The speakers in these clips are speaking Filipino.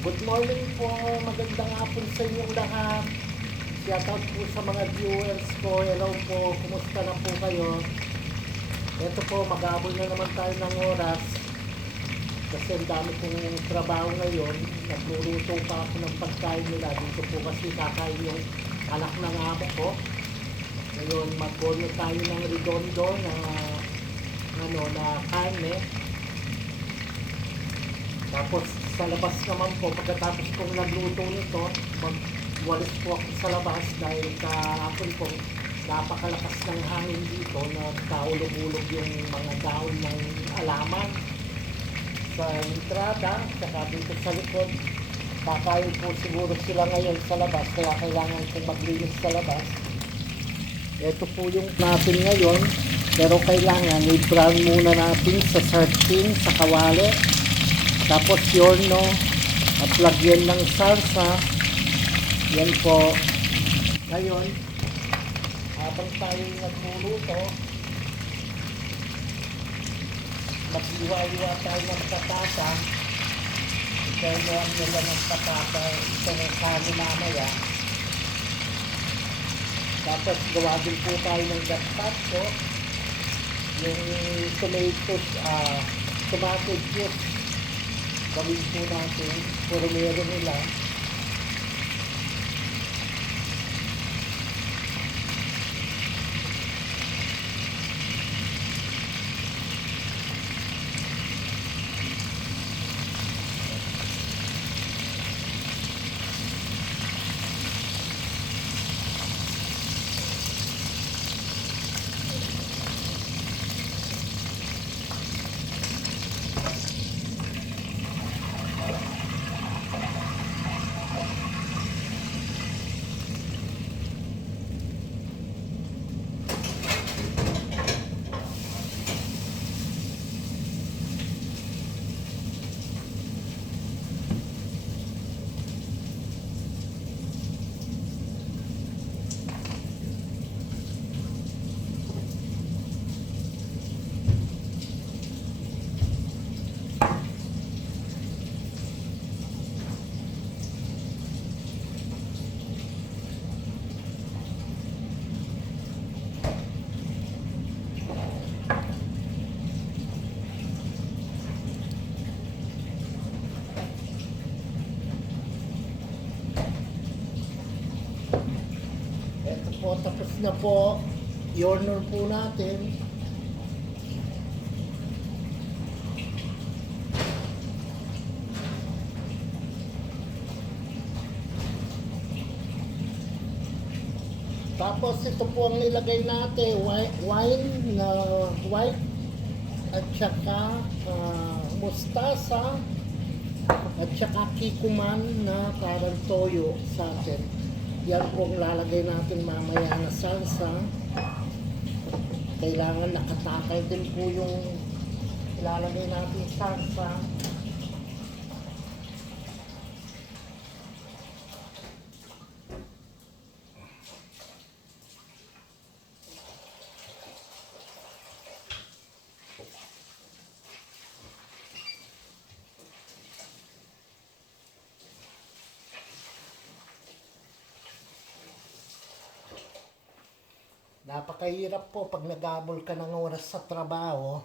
Good morning po, magandang hapon sa inyong lahat. Shoutout po sa mga viewers ko. Hello po, kumusta na po kayo? Ito po, mag-aabol na naman tayo ng oras. Kasi ang dami kong trabaho ngayon. Nagluluto pa ako ng pagkain nila. Dito po kasi kakain yung anak ng amo ko. Ngayon, mag-bono tayo ng redondo na karne. Tapos sa labas naman po, pagkatapos kong nagluto nito, magwalis po ako sa labas dahil kahapon po napakalakas ng hangin dito na kaulog-ulog yung mga dahon ng alaman sa entrada, saka dito sa likod. Kakain po siguro sila ngayon sa labas, kaya kailangan kong maglinis sa labas. Ito po yung natin ngayon, pero kailangan i-brown muna natin sa sartén, sa kawali. Tapos yun, no, at lagyan ng salsa. Yan po. Ngayon, habang tayo nagluluto, maghiwa-hiwa tayo ng patata. Ikaw nila ng patata, ito ng kani mamaya. Tapos gawa din po tayo ng gazpacho. Yung tomato juice. Gawin po natin, puro meron nila. Ito po, tapos na po. I-order po natin. Tapos ito po ang nilagay natin, wine na white at saka mustasa at saka kikuman na parang toyo sa atin. Yan po ang lalagay natin mamaya na salsa. Kailangan nakatakay din po yung ilalagay natin salsa. Napakahirap po pag nagabol ka ng oras sa trabaho.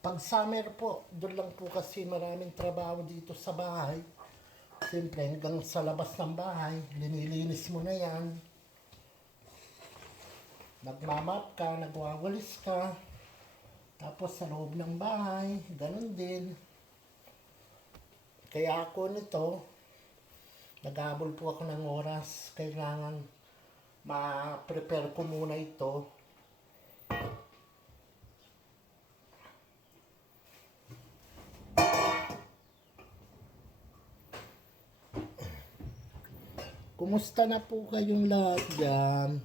Pag summer po, doon lang po kasi maraming trabaho dito sa bahay. Siyempre, hanggang sa labas ng bahay, linilinis mo na yan. Nagmamap ka, nagwawalis ka. Tapos sa loob ng bahay, ganun din. Kaya ako nito, nag-aabol po ako ng oras. Kailangan ma-prepare ko muna ito. Kumusta na po kayong lahat dyan?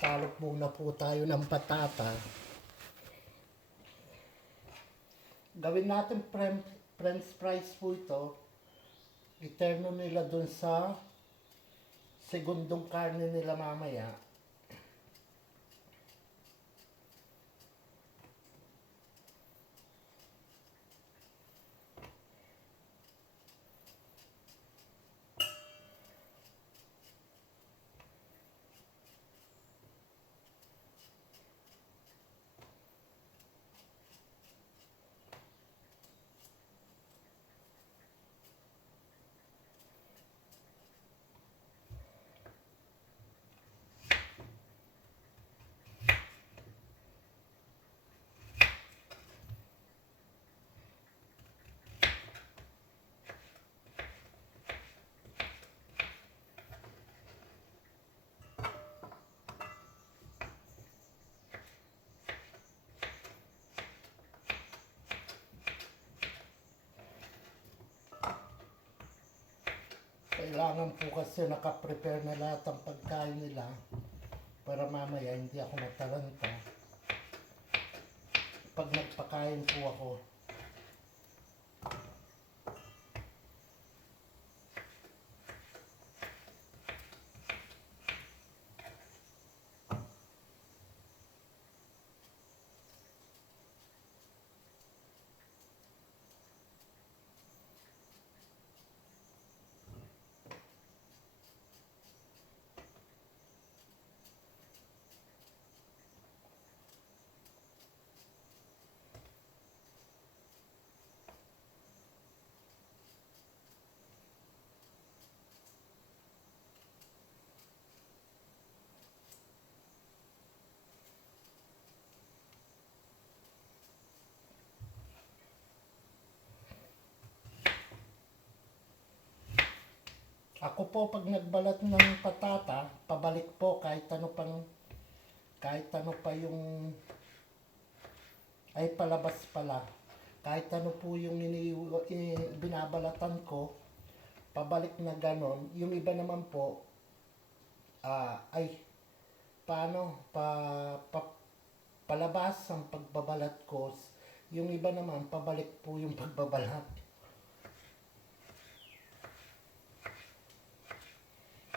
Magbalot muna po tayo ng patata. Gawin natin french fries po ito. Iterno nila dun sa segundong karne nila mamaya. Kailangan po kasi nakaprepare na lahat ng pagkain nila para mamaya hindi ako mataranta pag nagpakain po ako. Ako po pag nagbalat ng patata, pabalik po kahit ano pa yung ay palabas pala. Kahit ano po yung binabalatan ko, pabalik na ganon. Yung iba naman po, ay paano palabas ang pagbabalat ko. Yung iba naman pabalik po yung pagbabalat.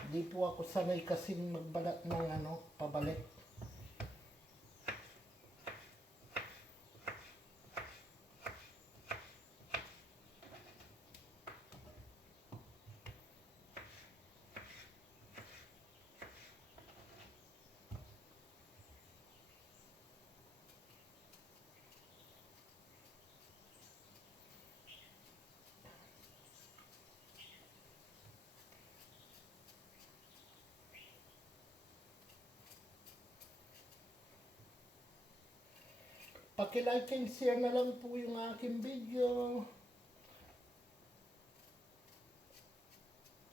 Hindi po ako sanay kasing magbalat ng pabalik. Paki-like and share na lang po yung aking video.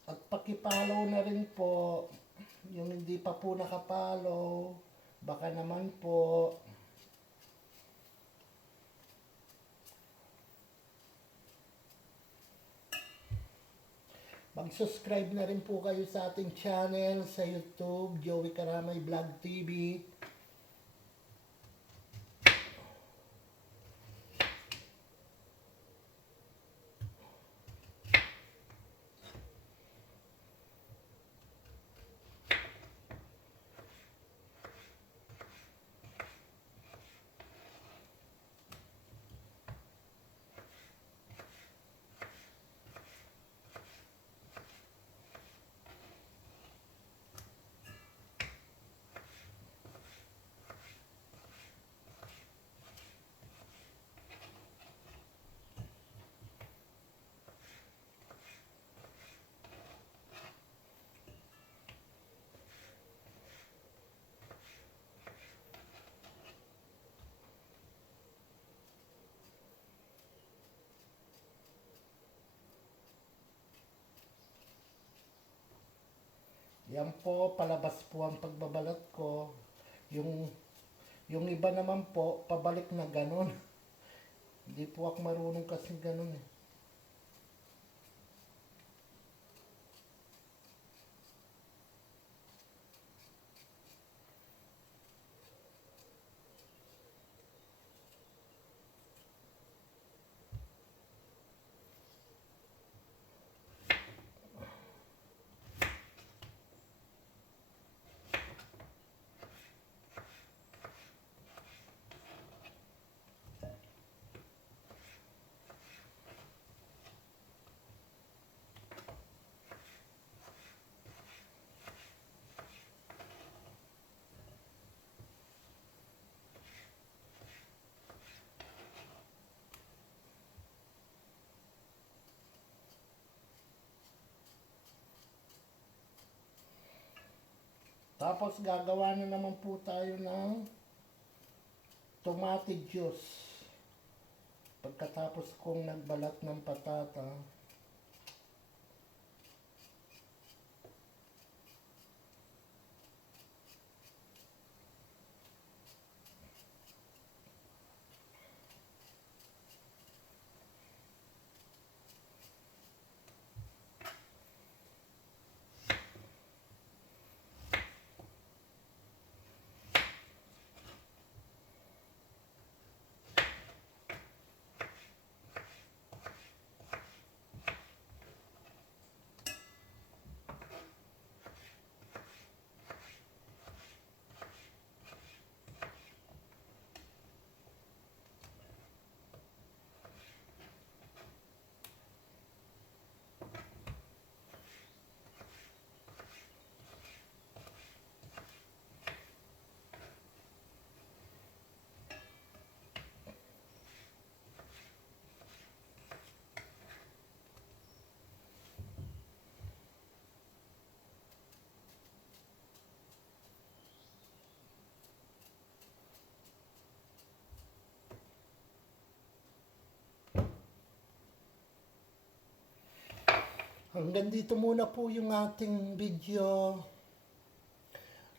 At paki-follow na rin po yung hindi pa po nakapollow. Baka naman po. Mag-subscribe na rin po kayo sa ating channel sa YouTube, Joey Karamay Vlog TV. Yan po, palabas po ang pagbabalat ko. Yung iba naman po, pabalik na ganon. Hindi po ako marunong kasi ganon eh. Tapos gagawa na naman po tayo ng tomato juice. Pagkatapos kong nagbalat ng patata, hanggang dito muna po yung ating video.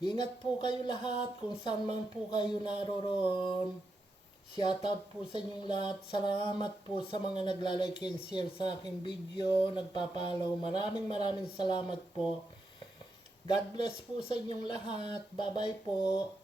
Ingat po kayo lahat kung saan man po kayo naroroon. Shoutout po sa inyong lahat. Salamat po sa mga naglalike and share sa aking video, nagpapalaw. Maraming salamat po. God bless po sa inyong lahat. Bye-bye po.